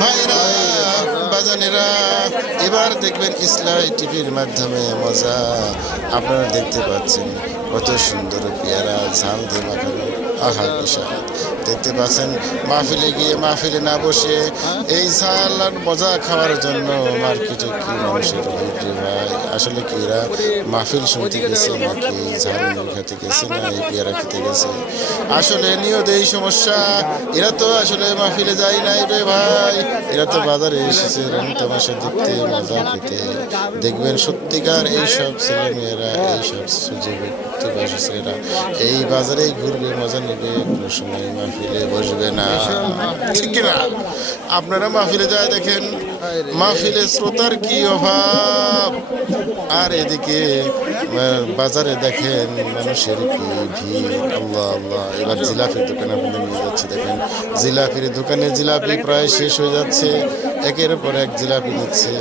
ভাইরা, বাজানেরা, এবার দেখবেন ইসলামী টিভির মাধ্যমে মজা। আপনারা দেখতে পাচ্ছেন কত সুন্দর পেয়ারা ঝাল দিয়ে মাখানো। আহা কি স্বাদ! দেখতে পাচ্ছেন মাহফিলে গিয়ে মাহফিলে না বসে এই ঝাল আর মজা খাওয়ার জন্য মার্কেটে কি মানুষের ভিড় রে ভাই! আসলে কি এরা মাহফিল শুনতে গেছে নাকি ঝাল মুড়ি খেতে গেছে না এই পেয়ারা খেতে গেছে? আসলে নিয়ত এই সমস্যা। এরা তো আসলে মাহফিলে যায় নাই রে ভাই, এরা তো বাজারে এসেছে রং তামাশা দেখতে, মজা পেতে। দেখবেন সত্যিকার এইসব ছেলেমেয়েরা, এইসব সুযোগবাসী ছেলেরা এই বাজারেই ঘুরবে, মজা নেবে, কোনো সময় মাহফিলে বসবে না। ঠিক কিনা? আপনারা মাহফিলে যায় দেখেন, মাহফিলে শ্রোতার কি অভাব, আর এদিকে বাজারে দেখেন মানুষের কি ভিড়। আল্লাহ আল্লাহ! এবার জিলাপির দোকানে আপনাদের নিয়ে যাচ্ছি। দেখেন জিলাপির দোকানে জিলাপি প্রায় শেষ হয়ে যাচ্ছে, একের পর এক জিলাপি দিচ্ছে।